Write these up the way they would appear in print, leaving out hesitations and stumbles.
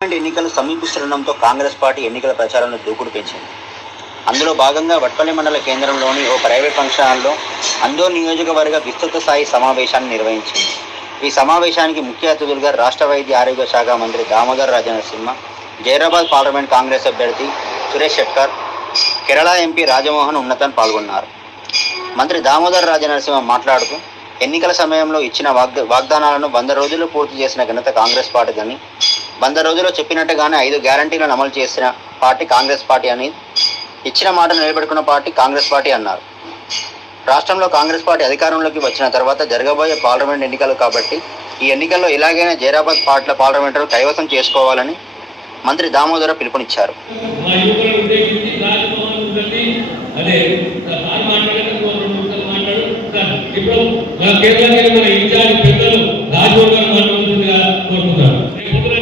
ఎన్నికలు సమీపిస్తుండటంతో కాంగ్రెస్ పార్టీ ఎన్నికల ప్రచారంలో దూకుడు పెంచింది. అందులో భాగంగా వట్పల్లి మండల కేంద్రంలోని ఓ ప్రైవేట్ ఫంక్షన్ హాల్లో అందోల్ నియోజకవర్గ విస్తృత స్థాయి సమావేశాన్ని నిర్వహించింది. ఈ సమావేశానికి ముఖ్య అతిథులుగా రాష్ట్ర వైద్య ఆరోగ్య శాఖ మంత్రి దామోదర్ రాజనరసింహ, జైరాబాద్ పార్లమెంట్ కాంగ్రెస్ అభ్యర్థి సురేష్ షెట్కర్, కేరళ ఎంపీ రాజమోహన్ ఉన్నతన్ పాల్గొన్నారు. మంత్రి దామోదర్ రాజనరసింహ మాట్లాడుతూ, ఎన్నికల సమయంలో ఇచ్చిన వాగ్దానాలను 100 రోజులు పూర్తి చేసిన ఘనత కాంగ్రెస్ పార్టీదని, 100 రోజుల్లో చెప్పినట్టుగానే 5 గ్యారంటీలను అమలు చేసిన పార్టీ కాంగ్రెస్ పార్టీ అని, ఇచ్చిన మాటను నిలబెట్టుకున్న పార్టీ కాంగ్రెస్ పార్టీ అన్నారు. రాష్ట్రంలో కాంగ్రెస్ పార్టీ అధికారంలోకి వచ్చిన తర్వాత జరగబోయే పార్లమెంట్ ఎన్నికలు కాబట్టి ఈ ఎన్నికల్లో ఎలాగైనా జైరాబాద్ పార్లమెంటును కైవసం చేసుకోవాలని మంత్రి దామోదర పిలుపునిచ్చారు.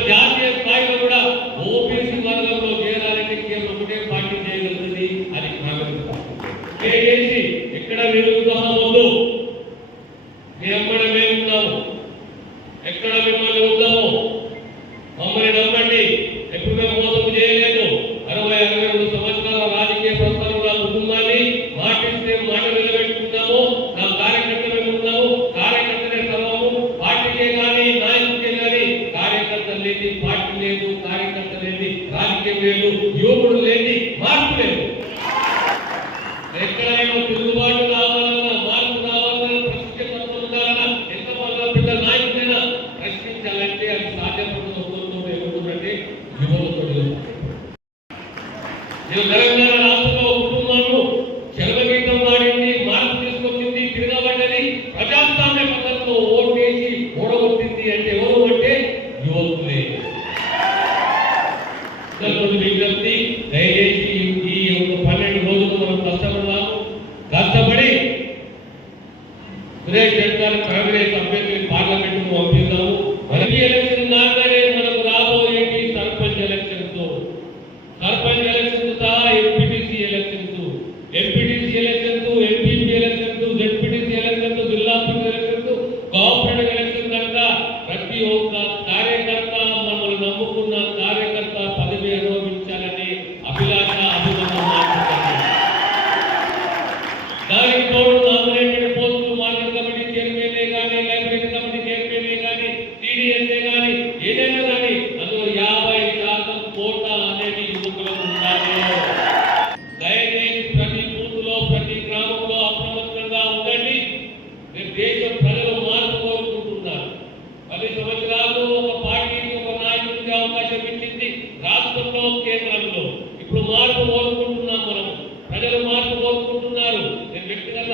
జాతీయ స్థాయిలో కూడా ఓబీసీ వర్గంలో చేరాలంటే కేవలం ఒకటే పార్టీ చేయగలుగుతుంది, అది కాంగ్రెస్ పార్టీ. ఎక్కడ నిలుగుతామో మేము ఉన్నాము, ఎక్కడ మిమ్మల్ని ఉందాము, మమ్మల్ని నమ్మండి. ఎప్పుడు మేము మోసం చేయలేదు. 60-62 సంవత్సరాల రాజకీయ ప్రస్థానంలో కుటుంబాన్ని మాటిస్తే మాట నిలబెట్టుకున్నాము. నా కార్యకర్తలు ఉన్నాము, కార్యకర్తలే సర్వము. పార్టీకే కానీ నాయకుడికే కానీ కార్యకర్తలు లేని పార్టీ లేదు, కార్యకర్త లేని రాజకీయం లేదు, యువకుడు లేని మార్పు లేదు. ఎక్కడైనా తిరుగుబాటు రావాలన్నా, మార్పు రావాలన్నా, ప్రశ్నించే ఉండాలన్నా, ఎంత పెద్ద నాయకుడైనా ప్రశ్నించాలంటే అది సాధ్యపడుతున్న ఎవరుంటే యువకుడు. తెలంగాణ రాష్ట్రంలో కుటుంబాలు శరవగీతం వాడింది, మార్పు తీసుకొచ్చింది, తిరగబడ్డది, ప్రజాస్వామ్య పద్ధతిలో ఓటు వేసి ఓడగొట్టింది అంటే ఎవరు అంటే యువకులే. విజ్ఞప్తి, దయచేసి ఈ 12 రోజులు మనం కష్టపడి సురేష్ షెట్కర్ కాంగ్రెస్ అభ్యర్థిని పార్లమెంటుకు పంపిస్తాము. మనకి ఎలక్షన్ నాగానే మనకు రాబోయేటి సర్పంచ్ ఎలక్షన్స్ సహా MPTC elections, MPTC elections, MPP elections, ZPTC elections, జిల్లా ఎలక్షన్స్, కోఆపరేటివ్ ఎలక్షన్ కనుక ప్రతి ఒక్క కార్యకర్త మనల్ని నమ్ముకున్న కార్యకర్త పదవి అనుభవించాలని అభిలాష అభిమతం మాట్లాడుతుంది. దానికి తోడు నామినేటెడ్ పోస్టులు మార్కెట్ కమిటీ చైర్మన్ కానీ, లైబ్రరీ కమిటీ చైర్మన్ కానీ, టీడీఎస్ఏ కానీ, ఏదైనా కానీ అందులో 50% కోటా అనేది యువకులకు ఉండాలి. దయచేసి ప్రతి బూత్లో, ప్రతి గ్రామంలో అప్రమత్తంగా ఉండండి. దేశ ప్రజలు మార్పు కోరుకుంటున్నారు. 10 సంవత్సరాలు ఒక పార్టీకి, ఒక నాయకుడికి అవకాశం ఇచ్చింది రాష్ట్రంలో, కేంద్రంలో. ఇప్పుడు మార్పు కోరుకుంటున్నాం. మనం ప్రజలు మార్పు కోరుకుంటున్నారు. నేను వ్యక్తిగత